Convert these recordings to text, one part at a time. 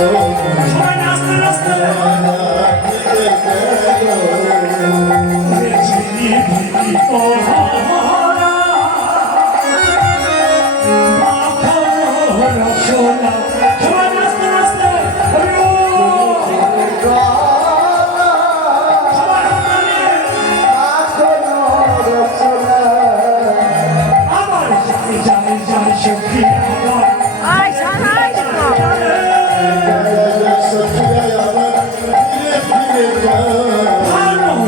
সবাই নাচতে নাচতে ভালো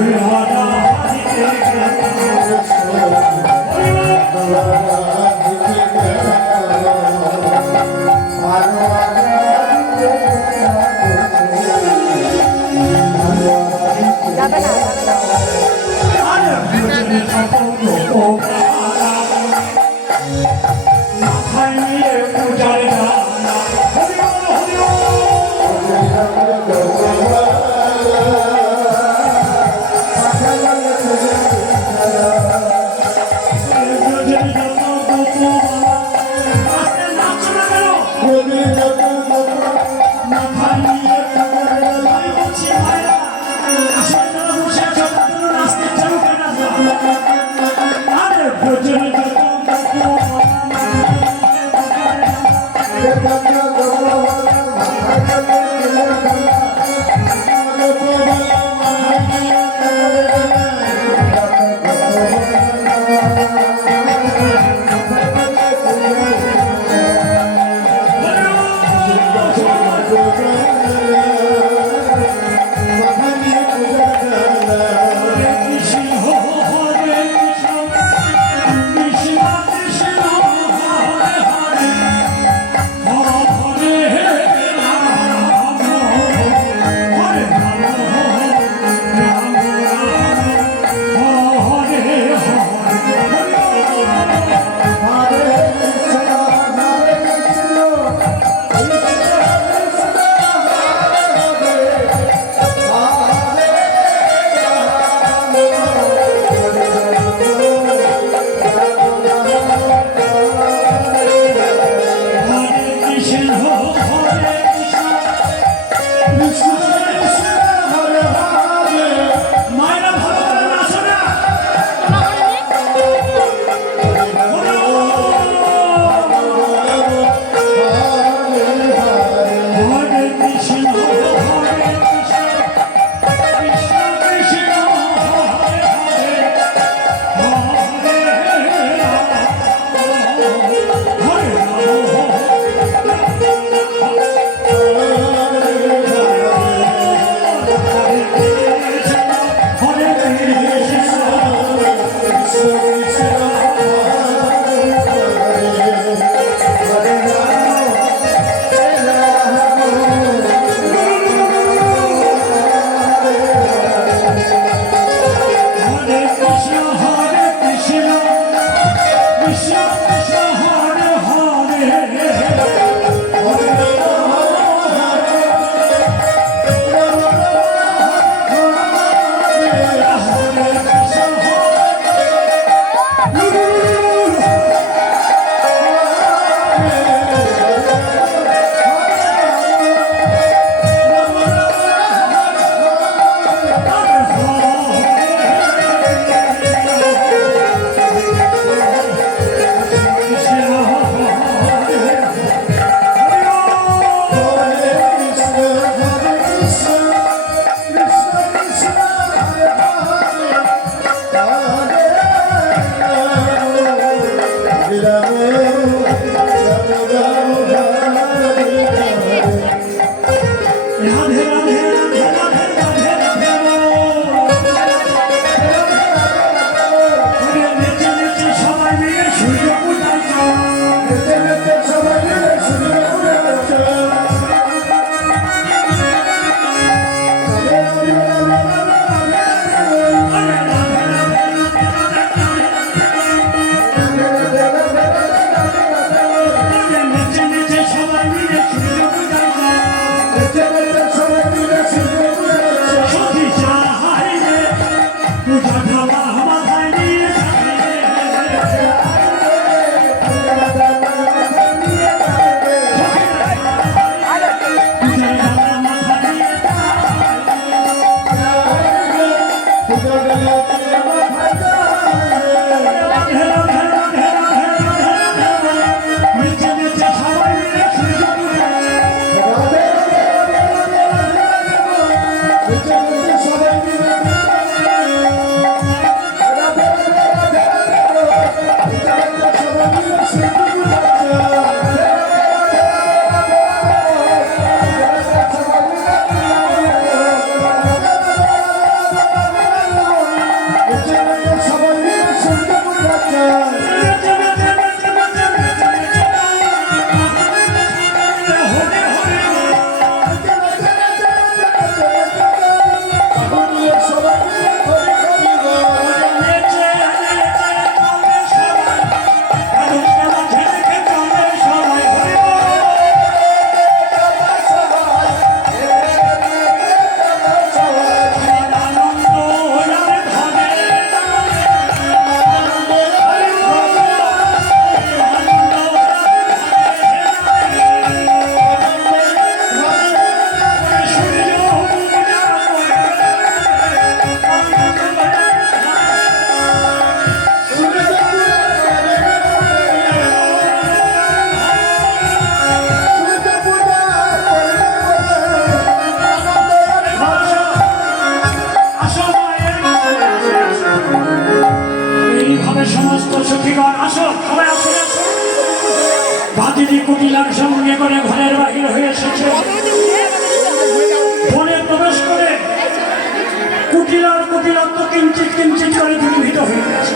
কিঞ্চিত করে দূরীভূত হয়ে গেছে।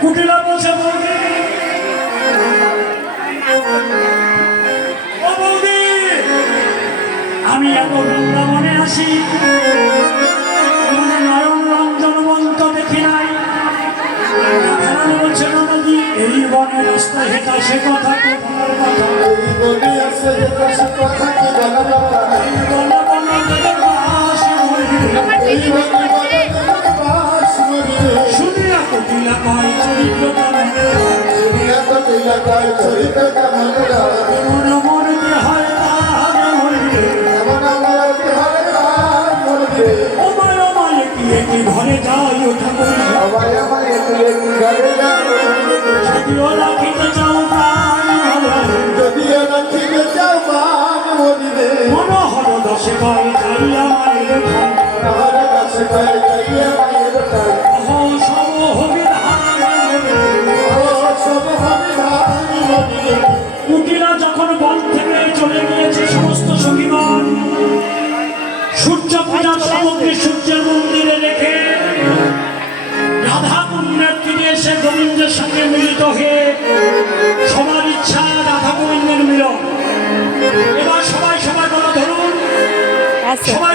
কুটিলা বলছে, বৌদি ও বৌদি, আমি এত বৃন্দাবনে আসি, মানে নয়ন রঞ্জন বন্ত দেখি নাই। রাধারানী বলছে, নদী এই বনে রাস্তায় হেঁটা সে কথা কি বলার কথা, এই বনে আছে সে কথা কি বলার কথা, এই বনে বনে তোদের বাস মরিবে, এই বনে বনে তোদের বাস মরিবে। শুনিয়া কুটিলা কয় চরিত্রটা মনে রাখ, শুনিয়া কুটিলা কয় চরিত্রটা মনে রাখ, এমন মরতে হয় তার মরিবে, এমন মরতে হয় তার মরিবে। ওমায় ওমায় কি ঘরে যাই ওঠা করি, আমায় আমায় একটু ঘরে যাও, যদিও রাখিতে চাও প্রাণ মরে, যদিও রাখিতে চাও মান মরিবে। মনোহর দশে কয় যাইয়া মায়ের ঠাই, আমার কাছে কয় যাইয়া মায়ের ঠাই, অহ সব হবে ধান মরিবে। ও সব হবে ধান মরিবে। কুটিলা যখন বন থেকে চলে গিয়েছে, সমস্ত সখীগণ সূর্য পূজার সামগ্রী সূর্যের মন্দিরে রেখে রাধা কুণ্ডের তীরে এসে গোবিন্দের সঙ্গে মিলিত হয়ে সবার ইচ্ছা রাধা গোবিন্দের মিলন। এবার সবাই সবাই বলা ধরুন, সবাই